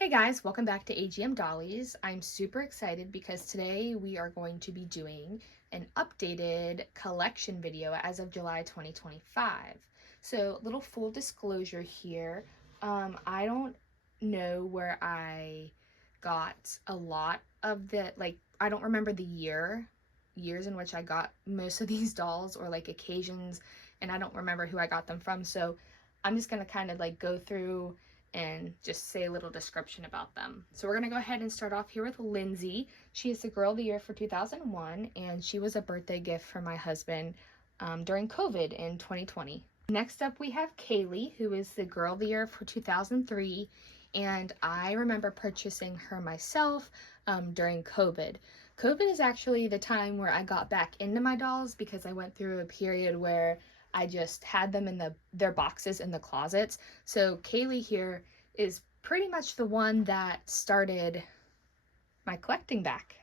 Hey guys, welcome back to AGM Dollies. I'm super excited because today we are going to be doing an updated collection video as of July 2025. So, little full disclosure here. I don't know where I got a lot of I don't remember the years in which I got most of these dolls or like occasions, and I don't remember who I got them from. So, I'm just gonna kind of like go through and just say a little description about them. So we're gonna go ahead and start off here with Lindsay. She is the Girl of the Year for 2001, and she was a birthday gift from my husband during COVID in 2020. Next up, we have Kaylee, who is the Girl of the Year for 2003, and I remember purchasing her myself during COVID. COVID is actually the time where I got back into my dolls because I went through a period where I just had them in their boxes in the closets. So Kaylee here is pretty much the one that started my collecting back.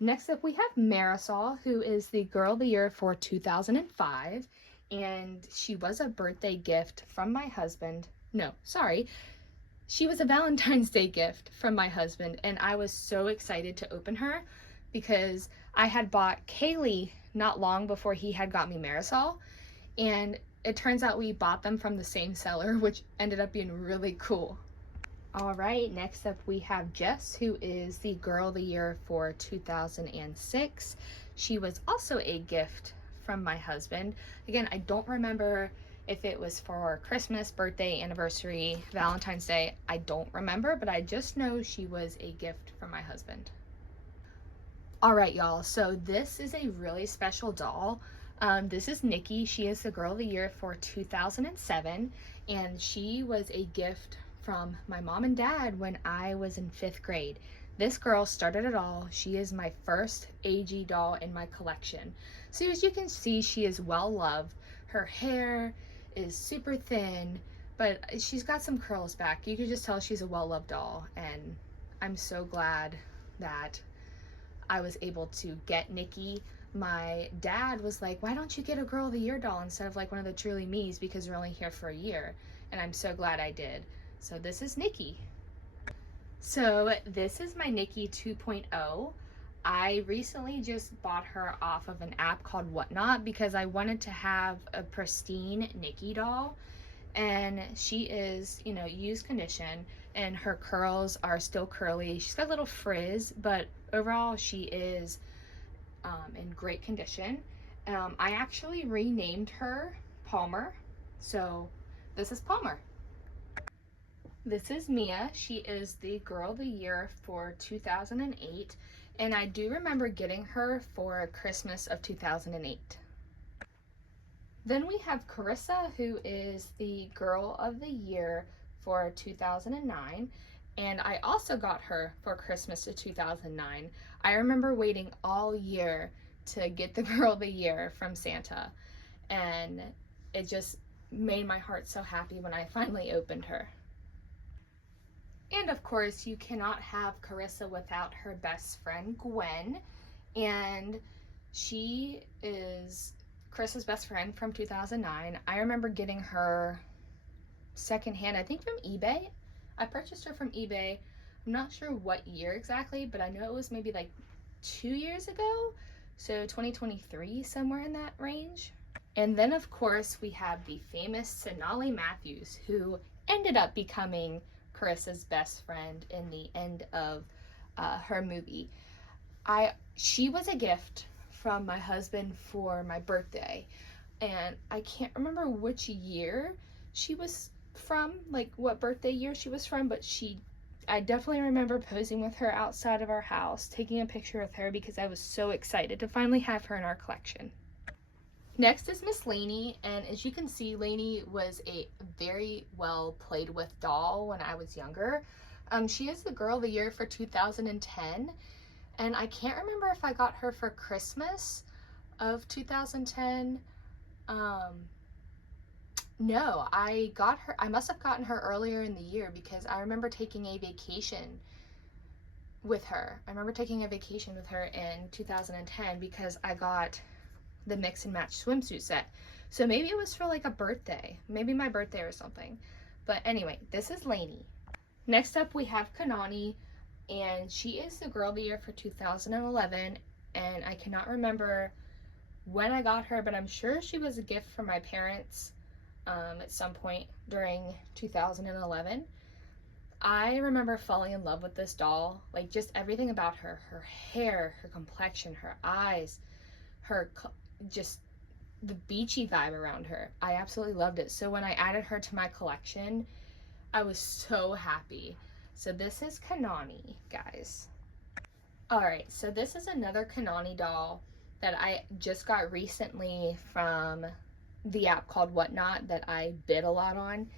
Next up, we have Marisol, who is the Girl of the Year for 2005, and she was a birthday gift from my husband. No, sorry. She was a Valentine's Day gift from my husband, and I was so excited to open her because I had bought Kaylee not long before he had got me Marisol, and it turns out we bought them from the same seller, which ended up being really cool. All right, next up we have Jess, who is the Girl of the Year for 2006. She was also a gift from my husband. Again, I don't remember if it was for Christmas, birthday, anniversary, Valentine's Day. I don't remember, but I just know she was a gift from my husband. All right, y'all, so this is a really special doll. This is Nikki. She is the Girl of the Year for 2007, and she was a gift from my mom and dad when I was in 5th grade. This girl started it all. She is my first AG doll in my collection. So as you can see, she is well loved. Her hair is super thin, but she's got some curls back. You can just tell she's a well-loved doll, and I'm so glad that I was able to get Nikki. My dad was like, why don't you get a Girl of the Year doll instead of like one of the Truly Me's, because you're only here for a year. And I'm so glad I did. So this is Nikki. So this is my Nikki 2.0. I recently just bought her off of an app called Whatnot because I wanted to have a pristine Nikki doll, and she is, used condition, and her curls are still curly. She's got a little frizz, but overall she is in great condition. I actually renamed her Palmer, so this is Palmer. This is Mia. She is the Girl of the Year for 2008, and I do remember getting her for Christmas of 2008. Then we have Carissa, who is the Girl of the Year for 2009, and I also got her for Christmas of 2009. I remember waiting all year to get the Girl of the Year from Santa, and it just made my heart so happy when I finally opened her. And of course, you cannot have Carissa without her best friend, Gwen, and she is Chris's best friend from 2009. I remember getting her secondhand, I think from eBay. I purchased her from eBay. I'm not sure what year exactly, but I know it was maybe like 2 years ago. So 2023, somewhere in that range. And then of course we have the famous Sonali Matthews, who ended up becoming Carissa's best friend in the end of her movie. She was a gift from my husband for my birthday, and I can't remember which year she was from, like what birthday year she was from, but I definitely remember posing with her outside of our house, taking a picture with her because I was so excited to finally have her in our collection. Next is Miss Lainey, and as you can see, Lainey was a very well played with doll when I was younger. She is the Girl of the Year for 2010, and I can't remember if I got her for Christmas of 2010. No, I must have gotten her earlier in the year because I remember taking a vacation with her. I remember taking a vacation with her in 2010 because I got the mix and match swimsuit set. So maybe it was for like a birthday, maybe my birthday or something. But anyway, this is Lainey. Next up, we have Kanani, and she is the Girl of the Year for 2011, and I cannot remember when I got her, but I'm sure she was a gift from my parents at some point during 2011. I remember falling in love with this doll, like just everything about her, her hair, her complexion, her eyes, her just the beachy vibe around her. I absolutely loved it. So when I added her to my collection, I was so happy. So this is Kanani, guys. Alright, so this is another Kanani doll that I just got recently from the app called Whatnot that I bid a lot on.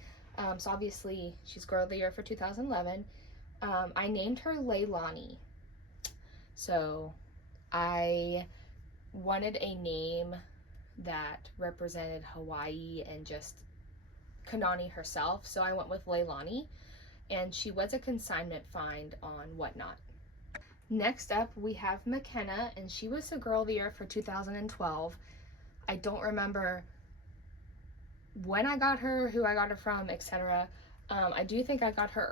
So obviously she's Girl of the Year for 2011. I named her Leilani. So I wanted a name that represented Hawaii and just Kanani herself. So I went with Leilani, and she was a consignment find on Whatnot. Next up, we have McKenna, and she was the Girl of the Year for 2012. I don't remember when I got her, who I got her from, etc. I do think I got her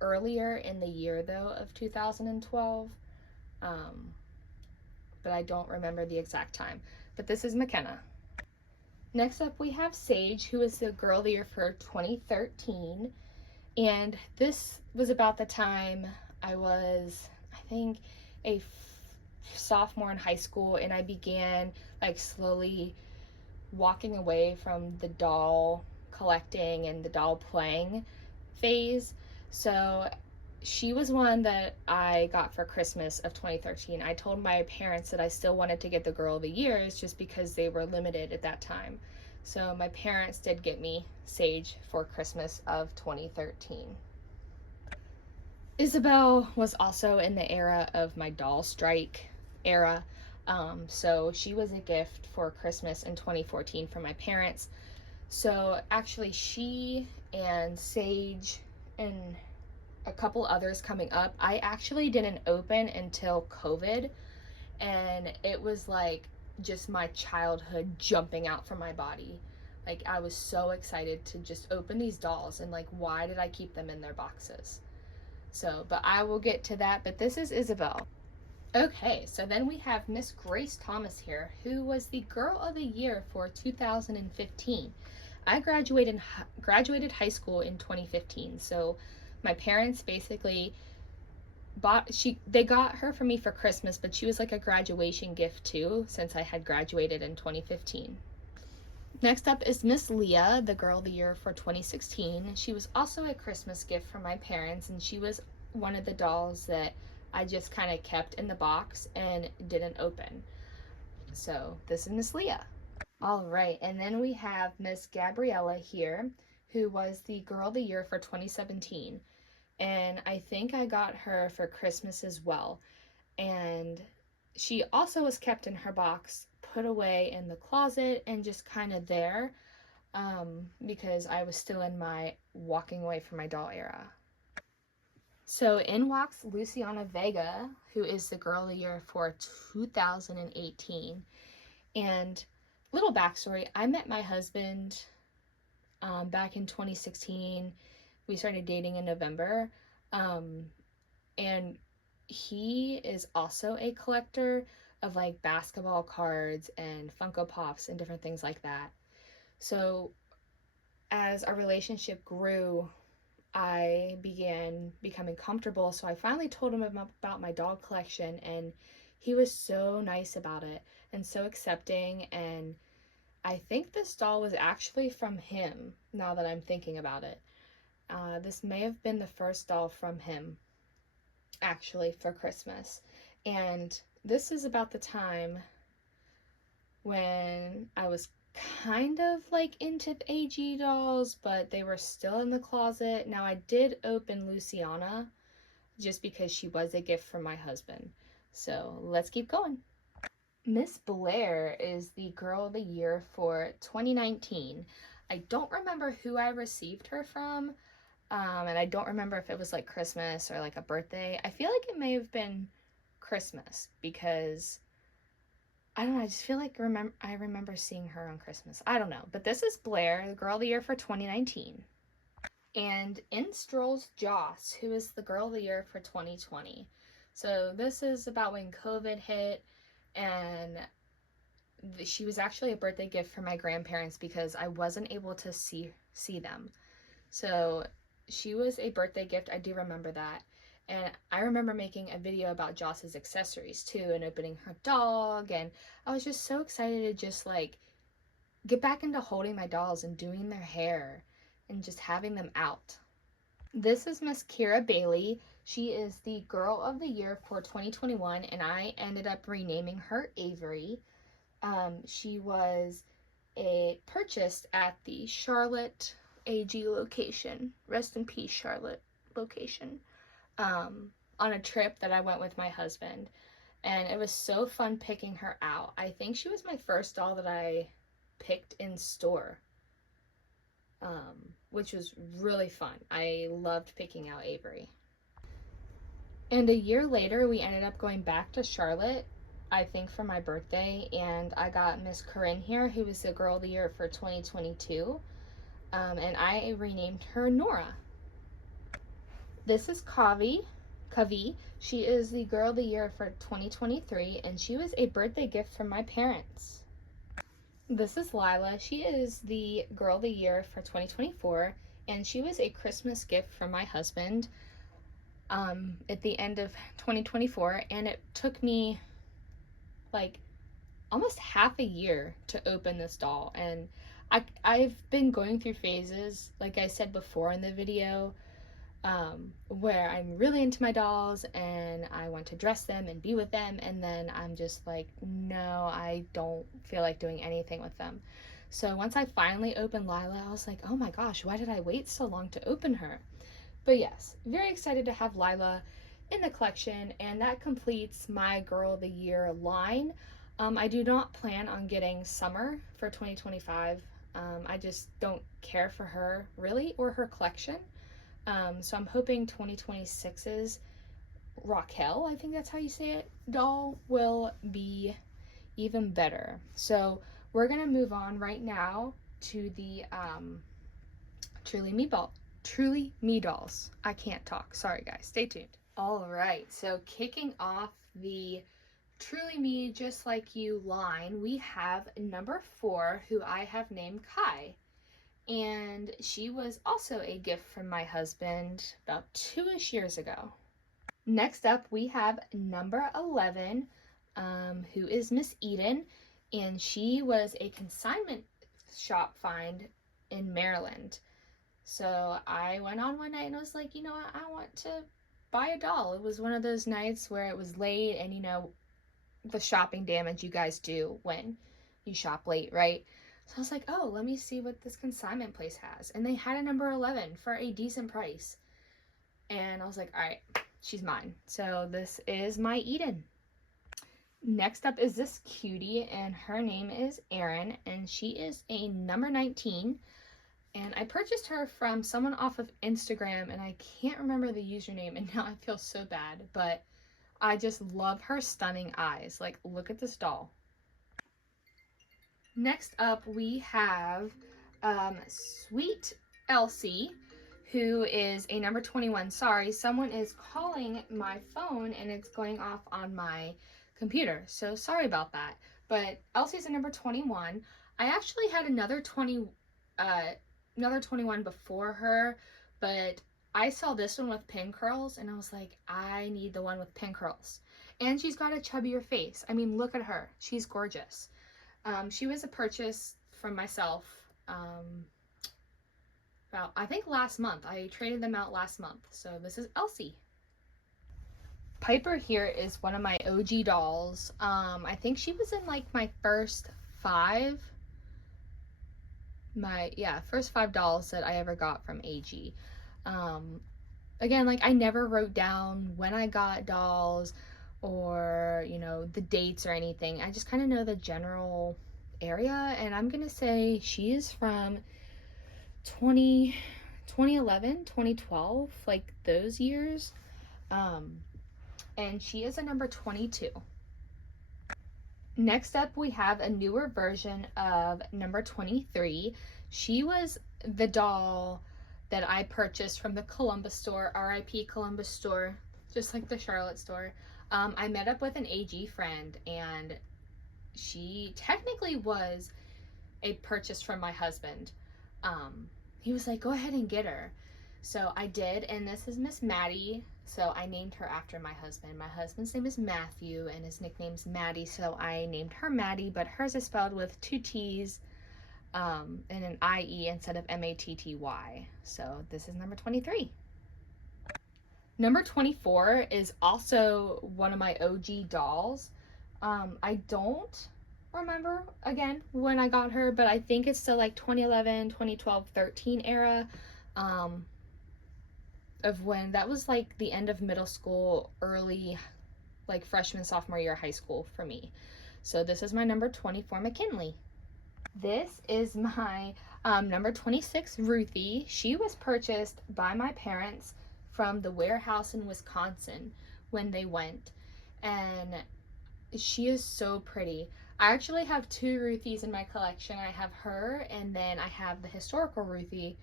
earlier in the year though of 2012, but I don't remember the exact time. But this is McKenna. Next up, we have Sage, who is the Girl of the Year for 2013, and this was about the time I was, I think, a sophomore in high school, and I began like slowly walking away from the doll collecting and the doll playing phase. So she was one that I got for Christmas of 2013. I told my parents that I still wanted to get the Girl of the Years just because they were limited at that time. So my parents did get me Sage for Christmas of 2013. Isabel was also in the era of my doll strike era. So she was a gift for Christmas in 2014 from my parents. So actually, she and Sage and a couple others coming up, I actually didn't open until COVID. And it was like just my childhood jumping out from my body. Like, I was so excited to just open these dolls, and like, why did I keep them in their boxes? So, but I will get to that. But this is Isabel. Okay, so then we have Miss Grace Thomas here, who was the Girl of the Year for 2015. I graduated high school in 2015, so my parents basically they got her for me for Christmas, but she was like a graduation gift too, since I had graduated in 2015. Next up is Miss Leah, the Girl of the Year for 2016. She was also a Christmas gift from my parents, and she was one of the dolls that I just kind of kept in the box and didn't open. So this is Miss Leah. All right, and then we have Miss Gabriella here, who was the Girl of the Year for 2017. And I think I got her for Christmas as well. And she also was kept in her box, put away in the closet, and just kind of there, because I was still in my walking away from my doll era. So in walks Luciana Vega, who is the Girl of the Year for 2018. And little backstory, I met my husband back in 2016. We started dating in November. And he is also a collector of like basketball cards and Funko Pops and different things like that. So as our relationship grew, I began becoming comfortable. So I finally told him about my dog collection, and he was so nice about it and so accepting. And I think this doll was actually from him, now that I'm thinking about it. This may have been the first doll from him, actually, for Christmas. And this is about the time when I was kind of like into AG dolls, but they were still in the closet. Now, I did open Luciana just because she was a gift from my husband. So let's keep going. Miss Blair is the Girl of the Year for 2019. I don't remember who I received her from, and I don't remember if it was like Christmas or like a birthday. I feel like it may have been Christmas because I don't know, I just feel like I remember seeing her on Christmas. I don't know. But this is Blair, the Girl of the Year for 2019. And in strolls Joss, who is the girl of the year for 2020. So this is about when COVID hit, and she was actually a birthday gift for my grandparents because I wasn't able to see them. So she was a birthday gift. I do remember that. And I remember making a video about Joss's accessories too, and opening her dog, and I was just so excited to just like get back into holding my dolls and doing their hair and just having them out. This is Miss Kira Bailey. She is the girl of the year for 2021, and I ended up renaming her Avery. She was purchased at the Charlotte AG location. Rest in peace, Charlotte location. On a trip that I went with my husband. And it was so fun picking her out. I think she was my first doll that I picked in store, which was really fun. I loved picking out Avery. And a year later, we ended up going back to Charlotte, I think for my birthday, and I got Miss Corinne here, who was the girl of the year for 2022, and I renamed her Nora. This is Kavi. She is the girl of the year for 2023, and she was a birthday gift from my parents. This is Lila. She is the girl of the year for 2024, and she was a Christmas gift from my husband at the end of 2024, and it took me like almost half a year to open this doll. And I've been going through phases, like I said before in the video, where I'm really into my dolls and I want to dress them and be with them, and then I'm just like, no, I don't feel like doing anything with them. So once I finally opened Lila, I was like, oh my gosh, why did I wait so long to open her? But yes, very excited to have Lila in the collection, and that completes my Girl of the Year line. I do not plan on getting Summer for 2025. I just don't care for her really, or her collection. So I'm hoping 2026's Raquel, I think that's how you say it, doll will be even better. So we're gonna move on right now to the Truly Me dolls. I can't talk. Sorry guys, stay tuned. All right, so kicking off the Truly Me Just Like You line, we have number 4, who I have named Kai. And she was also a gift from my husband about 2-ish years ago. Next up, we have number 11, who is Miss Eden, and she was a consignment shop find in Maryland. So I went on one night and I was like, you know what, I want to buy a doll. It was one of those nights where it was late, and you know, the shopping damage you guys do when you shop late, right? So I was like, oh, let me see what this consignment place has. And they had a number 11 for a decent price. And I was like, all right, she's mine. So this is my Eden. Next up is this cutie, and her name is Erin, and she is a number 19. And I purchased her from someone off of Instagram, and I can't remember the username, and now I feel so bad, but I just love her stunning eyes. Like, look at this doll. Next up, we have Sweet Elsie, who is a number 21. Sorry, someone is calling my phone and it's going off on my computer, so sorry about that. But Elsie's a number 21. I actually had another 21 before her, but I saw this one with pin curls and I was like, I need the one with pin curls. And she's got a chubbier face. I mean, look at her. She's gorgeous. She was a purchase from myself about, I think, last month. I traded them out last month. So this is Elsie. Piper here is one of my OG dolls. I think she was in like my first 5 dolls that I ever got from AG. Again, like, I never wrote down when I got dolls or, you know, the dates or anything. I just kind of know the general area, and I'm gonna say she is from 2011, 2012, like those years. And she is a number 22. Next up, we have a newer version of number 23. She was the doll that I purchased from the Columbus store, RIP Columbus store, just like the Charlotte store. I met up with an AG friend, and she technically was a purchase from my husband. He was like, go ahead and get her. So I did, and this is Miss Maddie. So I named her after my husband. My husband's name is Matthew, and his nickname's Maddie, so I named her Maddie, but hers is spelled with 2 T's and an I-E instead of M-A-T-T-Y. So this is number 23. Number 24 is also one of my OG dolls. I don't remember, again, when I got her, but I think it's still like 2011, 2012, 13 era. Of when that was like the end of middle school, early like freshman, sophomore year of high school for me. So this is my number 24 McKinley. This is my number 26 Ruthie. She was purchased by my parents from the warehouse in Wisconsin when they went, and she is so pretty. I actually have 2 Ruthies in my collection. I have her, and then I have the historical Ruthie,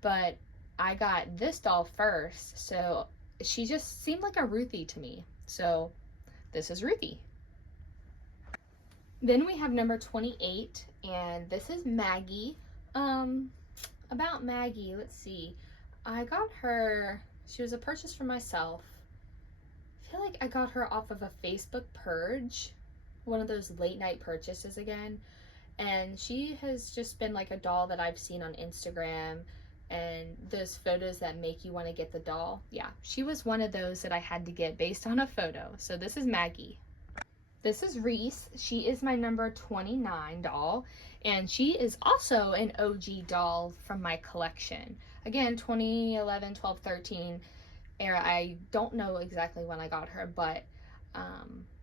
but I got this doll first, so she just seemed like a Ruthie to me. So this is Ruthie. Then we have number 28, and this is Maggie. About Maggie, let's see. I got her, she was a purchase for myself. I feel like I got her off of a Facebook purge, one of those late night purchases again. And she has just been like a doll that I've seen on Instagram, and those photos that make you want to get the doll. Yeah, she was one of those that I had to get based on a photo. So this is Maggie. This is Reese. She is my number 29 doll, and she is also an OG doll from my collection. Again, 2011, 12, 13 era. I don't know exactly when I got her, but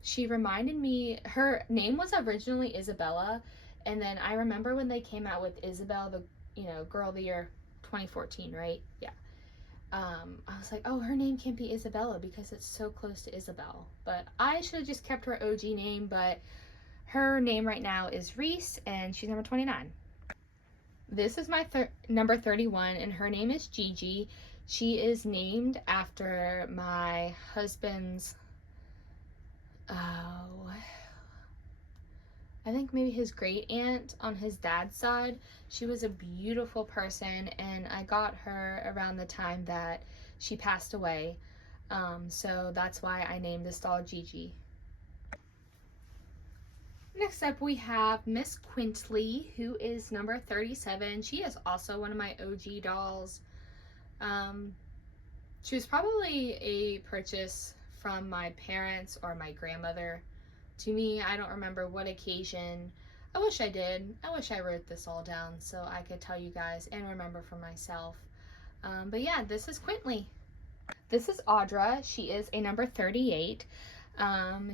she reminded me, her name was originally Isabella, and then I remember when they came out with Isabel, the, you know, Girl of the Year 2014, right? Yeah. I was like, oh, her name can't be Isabella because it's so close to Isabel. But I should have just kept her OG name, but her name right now is Reese, and she's number 29. This is my number 31, and her name is Gigi. She is named after my husband's, I think maybe his great aunt on his dad's side. She was a beautiful person, and I got her around the time that she passed away. So that's why I named this doll Gigi. Next up we have Miss Quintley, who is number 37. She is also one of my OG dolls. She was probably a purchase from my parents or my grandmother. To me, I don't remember what occasion. I wish I did. I wish I wrote this all down so I could tell you guys and remember for myself. But yeah, this is Quintley. This is Audra. She is a number 38.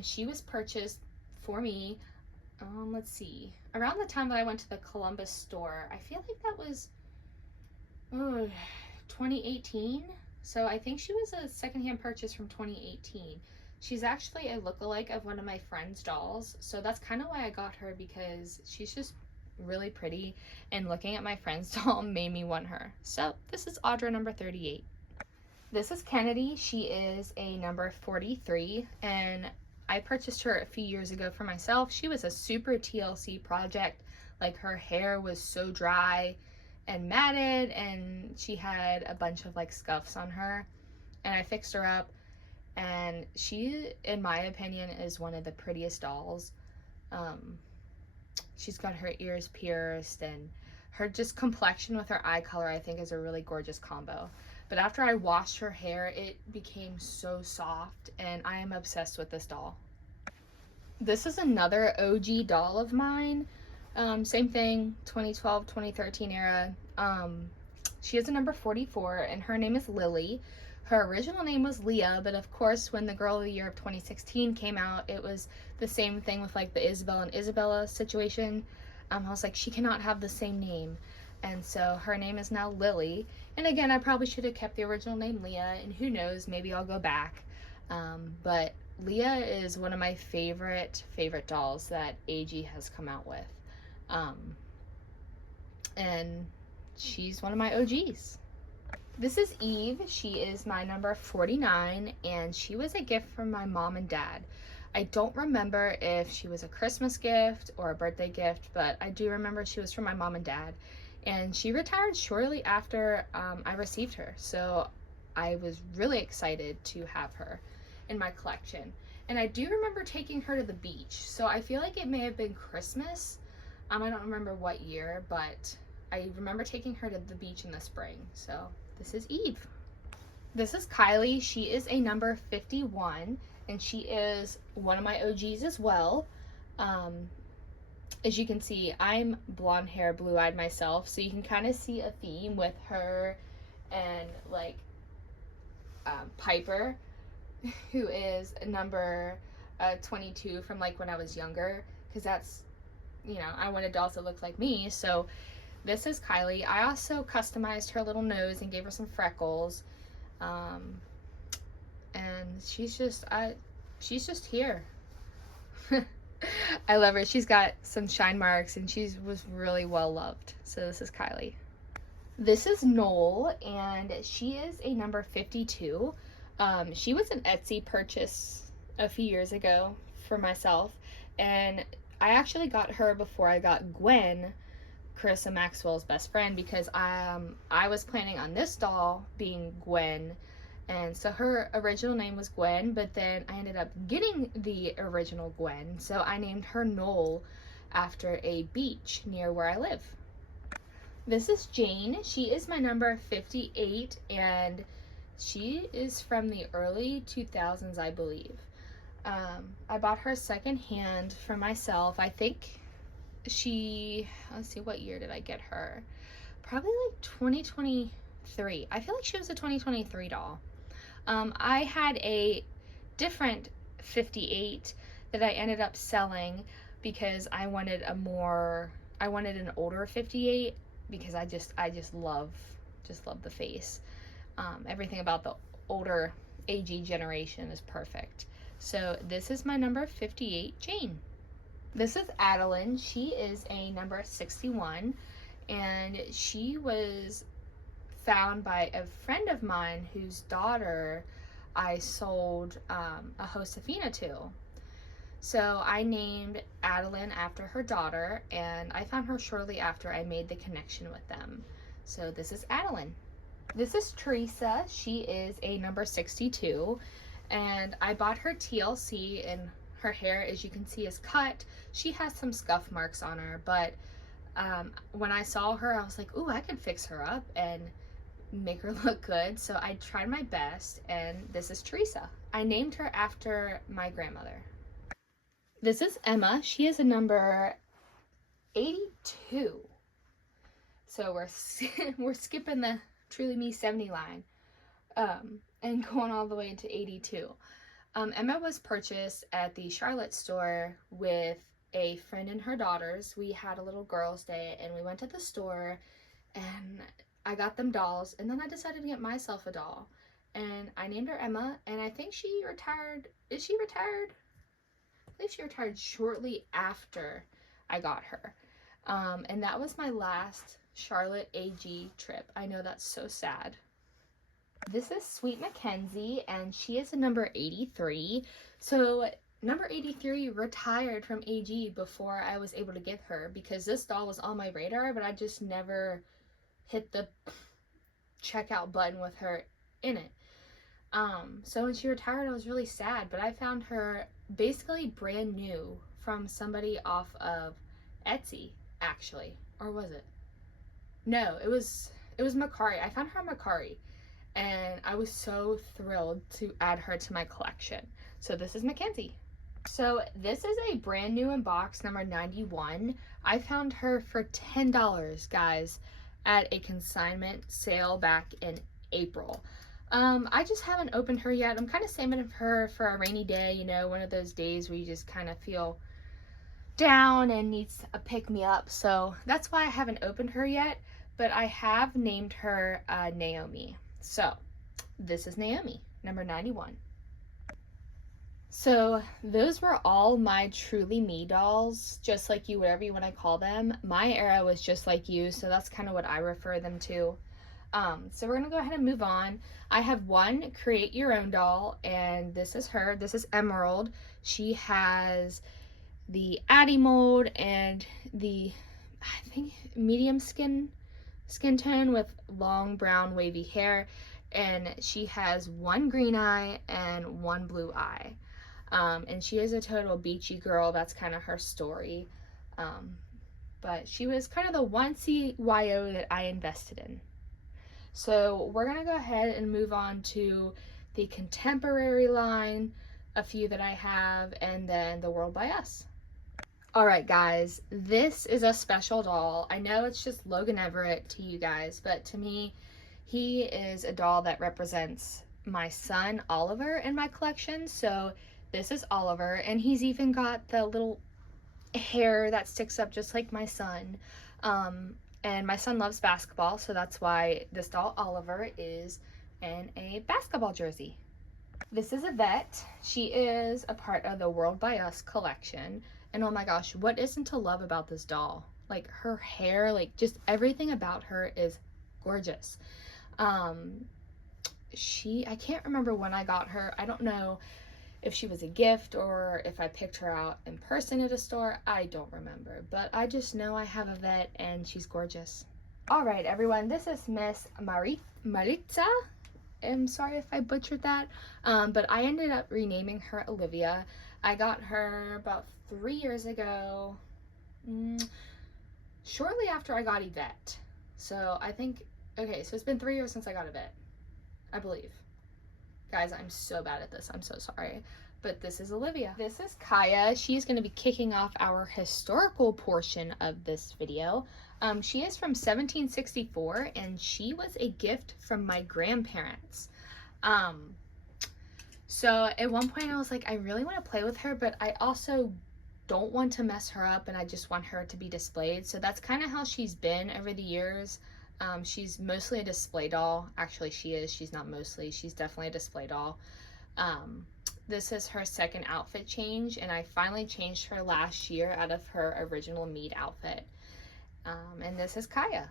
She was purchased for me, let's see, around the time that I went to the Columbus store. I feel like that was 2018. So I think she was a secondhand purchase from 2018. She's actually a lookalike of one of my friend's dolls, so that's kind of why I got her, because she's just really pretty, and looking at my friend's doll made me want her. So this is Audra, number 38. This is Kennedy. She is a number 43, and I purchased her a few years ago for myself. She was a super TLC project. Like, her hair was so dry and matted, and she had a bunch of like scuffs on her, and I fixed her up. And she, in my opinion, is one of the prettiest dolls. She's got her ears pierced, and her just complexion with her eye color I think is a really gorgeous combo. But after I washed her hair, it became so soft, and I am obsessed with this doll. This is another OG doll of mine. Same thing, 2012, 2013 era. She is a number 44, and her name is Lily. Her original name was Leah, but of course when the Girl of the Year of 2016 came out, it was the same thing with like the Isabel and Isabella situation. I was like, she cannot have the same name. And so her name is now Lily. And again, I probably should have kept the original name Leah, and who knows, maybe I'll go back. But Leah is one of my favorite dolls that AG has come out with. And she's one of my OGs. This is Eve. She is my number 49, and she was a gift from my mom and dad. I don't remember if she was a Christmas gift or a birthday gift, but I do remember she was from my mom and dad. And she retired shortly after I received her. So I was really excited to have her in my collection. And I do remember taking her to the beach. So I feel like it may have been Christmas. I don't remember what year, but I remember taking her to the beach in the spring. So this is Eve. This is Kylie. She is a number 51, and she is one of my OGs as well. As you can see, I'm blonde hair, blue eyed myself, so you can kind of see a theme with her and like Piper, who is number 22 from like when I was younger, because that's, you know, I wanted dolls that look like me. So this is Kylie. I also customized her little nose and gave her some freckles. And she's just here. I love her. She's got some shine marks and she was really well loved. So this is Kylie. This is Noel, and she is a number 52. She was an Etsy purchase a few years ago for myself, and I actually got her before I got Gwen, Carissa Maxwell's best friend, because I was planning on this doll being Gwen, and so her original name was Gwen, but then I ended up getting the original Gwen, so I named her Noel after a beach near where I live. This is Jane. She is my number 58, and she is from the early 2000s, I believe. I bought her secondhand for myself. I think let's see, what year did I get her? Probably like 2023. I feel like she was a 2023 doll. I had a different 58 that I ended up selling because I wanted an older 58, because I just love the face. Everything about the older AG generation is perfect. So this is my number 58, Jane. This is Adeline. She is a number 61, and she was found by a friend of mine whose daughter I sold a Josefina to. So I named Adeline after her daughter, and I found her shortly after I made the connection with them. So this is Adeline. This is Teresa. She is a number 62, and I bought her TLC, and her hair, as you can see, is cut. She has some scuff marks on her, but when I saw her, I was like, ooh, I could fix her up and make her look good. So I tried my best, and this is Teresa. I named her after my grandmother. This is Emma. She is a number 82. So we're skipping the Truly Me 70 line and going all the way to 82. Emma was purchased at the Charlotte store with a friend and her daughters. We had a little girls' day, and we went to the store, and I got them dolls, and then I decided to get myself a doll, and I named her Emma, and I think she retired. Is she retired? I believe she retired shortly after I got her. And that was my last Charlotte AG trip. I know, that's so sad. This is Sweet Mackenzie, and she is a number 83. So number 83 retired from AG before I was able to get her, because this doll was on my radar, but I just never hit the checkout button with her in it. So when she retired, I was really sad, but I found her basically brand new from somebody off of Etsy, actually. Or was it? No, it was Mercari. I found her on Mercari, and I was so thrilled to add her to my collection. So this is Mackenzie. So this is a brand new in box, number 91. I found her for $10, guys, at a consignment sale back in April. I just haven't opened her yet. I'm kind of saving her for a rainy day, you know, one of those days where you just kind of feel down and needs a pick-me-up. So that's why I haven't opened her yet, but I have named her Naomi. So this is Naomi, number 91. So those were all my Truly Me dolls, just like you, whatever you want to call them. My era was just like you, so that's kind of what I refer them to. So we're gonna go ahead and move on. I have one create your own doll, and this is her. This is Emerald. She has the Addie mold and the, I think, medium skin tone with long brown wavy hair, and she has one green eye and one blue eye. And she is a total beachy girl. That's kind of her story. But she was kind of the one CYO that I invested in. So we're gonna go ahead and move on to the contemporary line, a few that I have, and then the World by Us. All right, guys, this is a special doll. I know it's just Logan Everett to you guys, but to me, he is a doll that represents my son, Oliver, in my collection. So this is Oliver, and he's even got the little hair that sticks up just like my son. And my son loves basketball, so that's why this doll, Oliver, is in a basketball jersey. This is Yvette. She is a part of the World by Us collection. And oh my gosh, what isn't to love about this doll? Like her hair, like just everything about her is gorgeous. I can't remember when I got her. I don't know if she was a gift or if I picked her out in person at a store. I don't remember, but I just know I have Yvette and she's gorgeous. All right, everyone, this is Miss Maritza. I'm sorry if I butchered that, but I ended up renaming her Olivia. I got her about 3 years ago, shortly after I got Yvette. So I think, okay, so it's been 3 years since I got Yvette, I believe. Guys, I'm so bad at this. I'm so sorry. But this is Olivia. This is Kaya. She's going to be kicking off our historical portion of this video. She is from 1764, and she was a gift from my grandparents. So at one point I was like, I really want to play with her, but I also don't want to mess her up, and I just want her to be displayed. So that's kind of how she's been over the years. She's mostly a display doll. Actually, she is. She's not mostly. She's definitely a display doll. This is her second outfit change, and I finally changed her last year out of her original Mead outfit. And this is Kaya.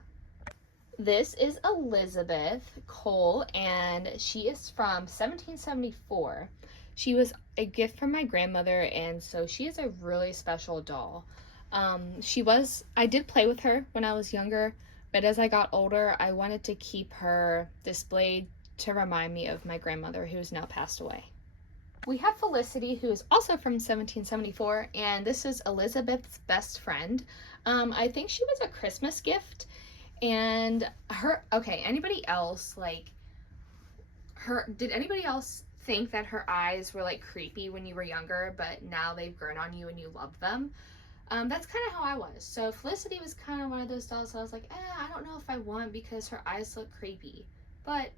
This is Elizabeth Cole, and she is from 1774. She was a gift from my grandmother, and so she is a really special doll. I did play with her when I was younger, but as I got older, I wanted to keep her displayed to remind me of my grandmother, who is now passed away. We have Felicity, who is also from 1774, and this is Elizabeth's best friend. I think she was a Christmas gift, and anybody else, did anybody else think that her eyes were like creepy when you were younger, but now they've grown on you and you love them? That's kind of how I was. So Felicity was kind of one of those dolls I was like, I don't know if I want, because her eyes look creepy. But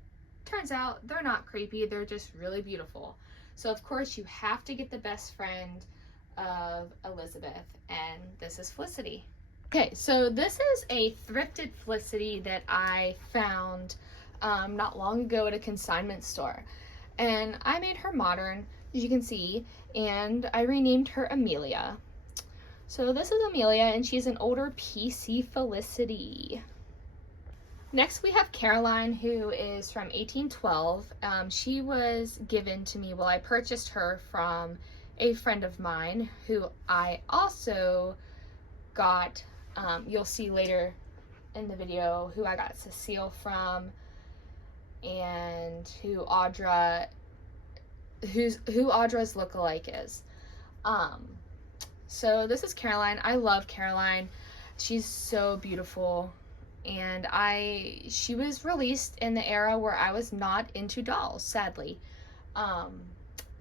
turns out they're not creepy, they're just really beautiful. So of course you have to get the best friend of Elizabeth, and this is Felicity. Okay, so this is a thrifted Felicity that I found not long ago at a consignment store. And I made her modern, as you can see, and I renamed her Amelia. So this is Amelia, and she's an older PC Felicity. Next we have Caroline, who is from 1812. She was given to me, I purchased her from a friend of mine who I also got, you'll see later in the video, who I got Cecile from, and who Audra's lookalike is. So this is Caroline. I love Caroline. She's so beautiful. And she was released in the era where I was not into dolls, sadly.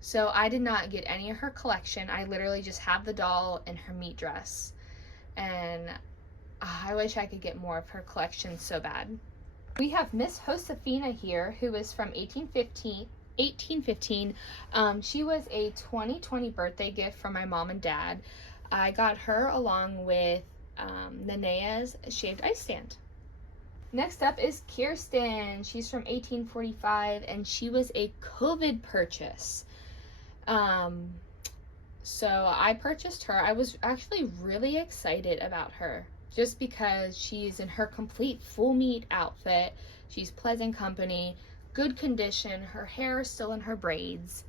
So I did not get any of her collection. I literally just have the doll in her meat dress. And I wish I could get more of her collection so bad. We have Miss Josefina here, who is from 1815. She was a 2020 birthday gift from my mom and dad. I got her along with Nanea's shaved ice stand. Next up is Kirsten. She's from 1845, and she was a COVID purchase. So I purchased her. I was actually really excited about her. just because she's in her complete full meat outfit. She's pleasant company, good condition, her hair is still in her braids,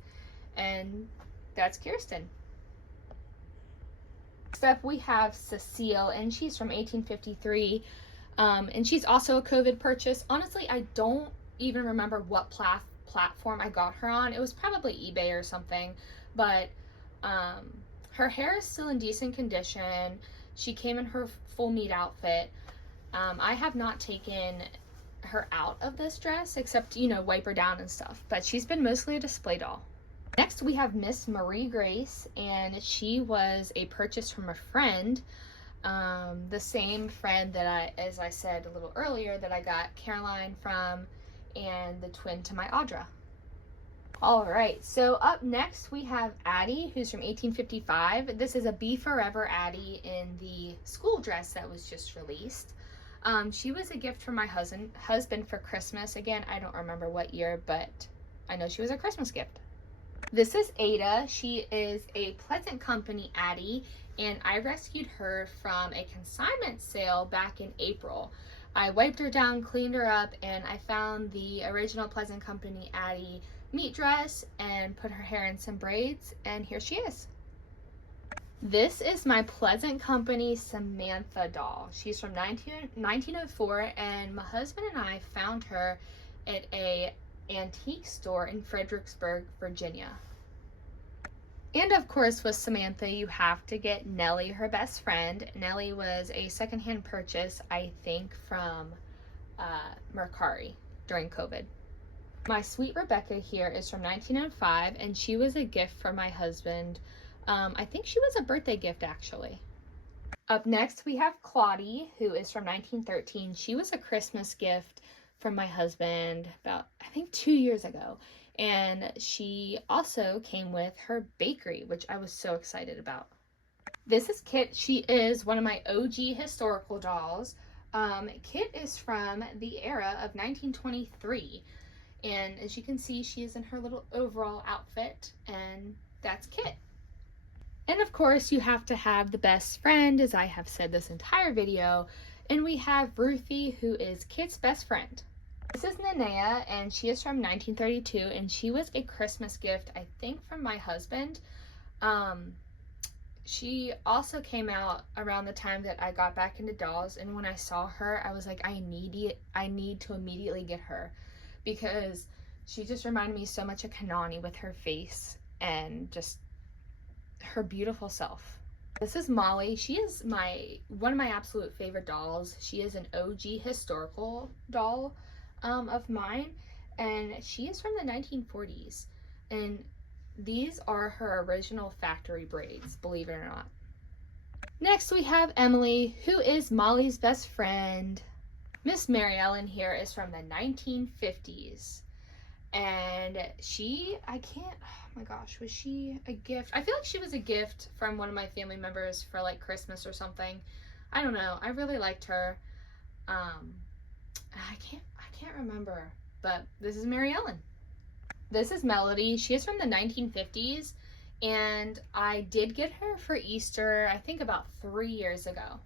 and that's Kirsten. Next up, we have Cecile, and she's from 1853, and she's also a COVID purchase. Honestly, I don't even remember what platform I got her on. It was probably eBay or something, but her hair is still in decent condition. She came in her full meat outfit. I have not taken her out of this dress except, wipe her down and stuff, but she's been mostly a display doll. Next, we have Miss Marie Grace, and she was a purchase from a friend. The same friend that as I said a little earlier, that I got Caroline from, and the twin to my Audra. All right, so up next we have Addie, who's from 1855. This is a Be Forever Addie in the school dress that was just released. She was a gift from my husband for Christmas. Again, I don't remember what year, but I know she was a Christmas gift. This is Ada. She is a Pleasant Company Addie, and I rescued her from a consignment sale back in April. I wiped her down, cleaned her up, and I found the original Pleasant Company Addie meat dress and put her hair in some braids, and here she is. This is my Pleasant Company Samantha doll. She's from 1904, and my husband and I found her at a antique store in Fredericksburg, Virginia. And of course, with Samantha, you have to get Nellie, her best friend. Nellie was a secondhand purchase, I think, from Mercari during COVID. My Sweet Rebecca here is from 1905, and she was a gift from my husband. I think she was a birthday gift, actually. Up next, we have Claudie, who is from 1913. She was a Christmas gift from my husband about, I think, 2 years ago. And she also came with her bakery, which I was so excited about. This is Kit. She is one of my OG historical dolls. Kit is from the era of 1923. And as you can see, she is in her little overall outfit, and that's Kit. And of course, you have to have the best friend, as I have said this entire video, and we have Ruthie, who is Kit's best friend. This is Nanea, and she is from 1932, and she was a Christmas gift, I think, from my husband. She also came out around the time that I got back into dolls, and when I saw her, I was like, I need to immediately get her, because she just reminded me so much of Kanani with her face and just her beautiful self. This is Molly. She is one of my absolute favorite dolls. She is an OG historical doll of mine, and she is from the 1940s, and these are her original factory braids, believe it or not. Next, we have Emily, who is Molly's best friend. Miss Mary Ellen here is from the 1950s, and oh my gosh, was she a gift? I feel like she was a gift from one of my family members for like Christmas or something. I don't know. I really liked her. I can't remember, but this is Mary Ellen. This is Melody. She is from the 1950s, and I did get her for Easter, I think about 3 years ago.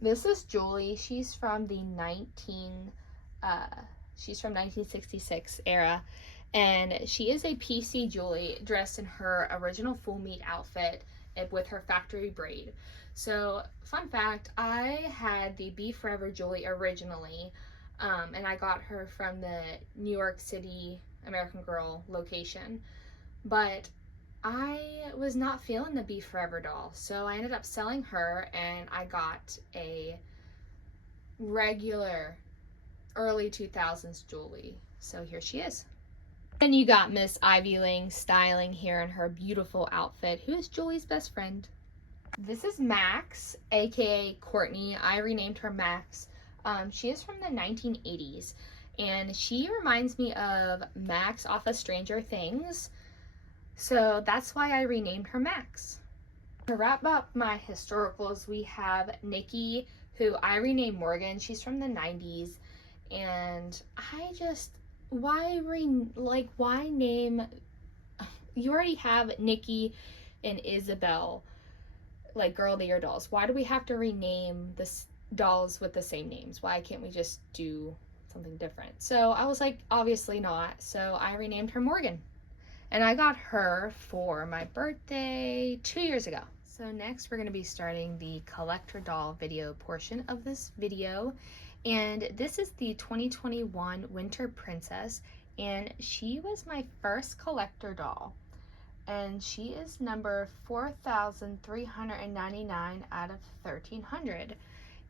This is Julie. She's from the 1966 era, and she is a PC Julie dressed in her original full meat outfit with her factory braid. So, fun fact, I had the Be Forever Julie originally, and I got her from the New York City American Girl location, but I was not feeling the Be Forever doll, so I ended up selling her, and I got a regular early 2000s Julie. So here she is. Then you got Miss Ivy Ling styling here in her beautiful outfit, who is Julie's best friend. This is Max, aka Courtney. I renamed her Max. She is from the 1980s, and she reminds me of Max off of Stranger Things. So that's why I renamed her Max. To wrap up my historicals, we have Nikki, who I renamed Morgan. She's from the 90s, and why name, you already have Nikki and Isabel. like Girl of the Year dolls. Why do we have to rename this dolls with the same names? Why can't we just do something different? So I was like, obviously not. So I renamed her Morgan. And I got her for my birthday 2 years ago. So next we're going to be starting the collector doll video portion of this video. And this is the 2021 Winter Princess. And she was my first collector doll. And she is number 4,399 out of 1,300.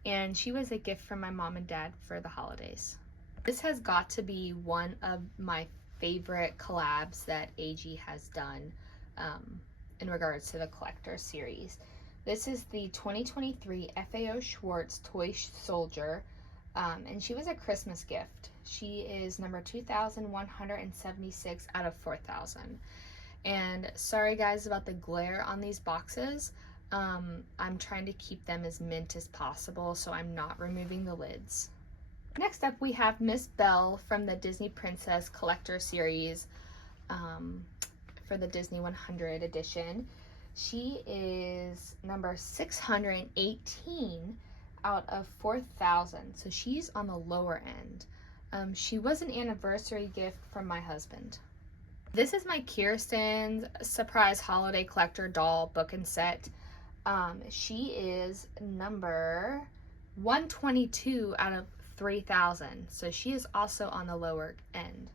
And she was a gift from my mom and dad for the holidays. This has got to be one of my favorite collabs that AG has done in regards to the collector series. This is the 2023 FAO Schwarz Toy Soldier, and she was a Christmas gift. She is number 2,176 out of 4,000. And sorry guys about the glare on these boxes. I'm trying to keep them as mint as possible, so I'm not removing the lids. Next up, we have Miss Belle from the Disney Princess Collector Series for the Disney 100 edition. She is number 618 out of 4,000, so she's on the lower end. She was an anniversary gift from my husband. This is my Kirsten's Surprise Holiday Collector Doll book and set. She is number 122 out of 3,000, so she is also on the lower end.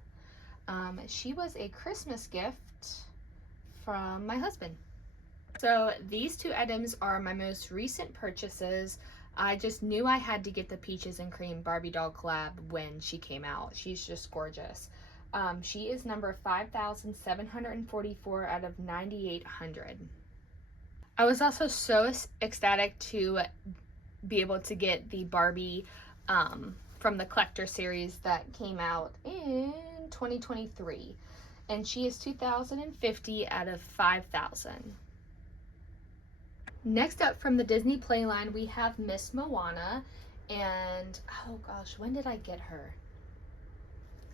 She was a Christmas gift from my husband. So these two items are my most recent purchases. I just knew I had to get the Peaches and Cream Barbie doll collab when she came out. She's just gorgeous. She is number 5,744 out of 9,800. I was also so ecstatic to be able to get the Barbie from the collector series that came out in 2023, and she is 2,050 out of 5,000. Next up from the Disney Playline, we have Miss Moana, and oh gosh, when did I get her?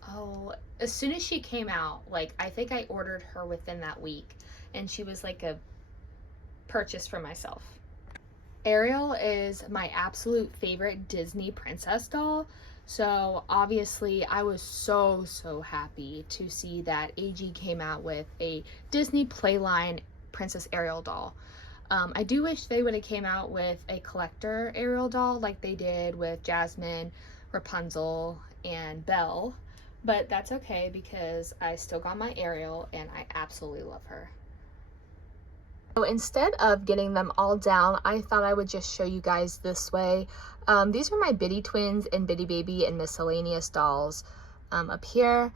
Oh, as soon as she came out, like I think I ordered her within that week, and she was like a purchase for myself. Ariel is my absolute favorite Disney princess doll, so obviously I was so happy to see that AG came out with a Disney Playline Princess Ariel doll. I do wish they would have came out with a collector Ariel doll like they did with Jasmine, Rapunzel, and Belle, but that's okay because I still got my Ariel and I absolutely love her. So instead of getting them all down, I thought I would just show you guys this way. These are my Bitty Twins and Bitty Baby and miscellaneous dolls. Up here,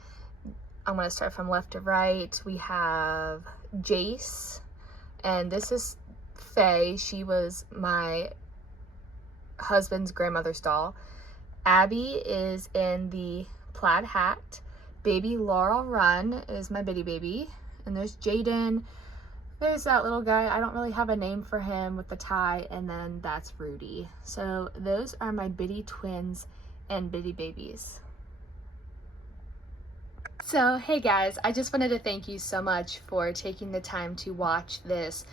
I'm going to start from left to right. We have Jace, and this is Faye. She was my husband's grandmother's doll. Abby is in the plaid hat. Baby Laurel Run is my Bitty Baby. And there's Jaden. There's that little guy. I don't really have a name for him with the tie. And then that's Rudy. So those are my Bitty Twins and Bitty Babies. So hey guys, I just wanted to thank you so much for taking the time to watch this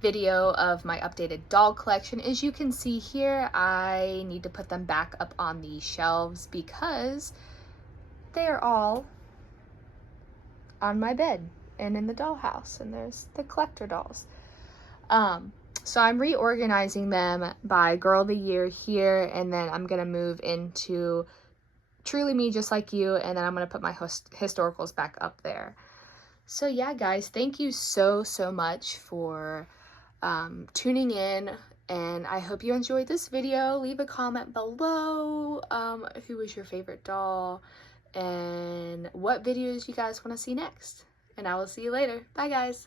video of my updated doll collection. As you can see here, I need to put them back up on the shelves because they are all on my bed and in the dollhouse, and there's the collector dolls. So I'm reorganizing them by Girl of the Year here, and then I'm gonna move into Truly Me Just Like You, and then I'm gonna put my historicals back up there. So yeah guys, thank you so much for tuning in, and I hope you enjoyed this video. Leave a comment below who was your favorite doll and what videos you guys want to see next, and I will see you later. Bye guys.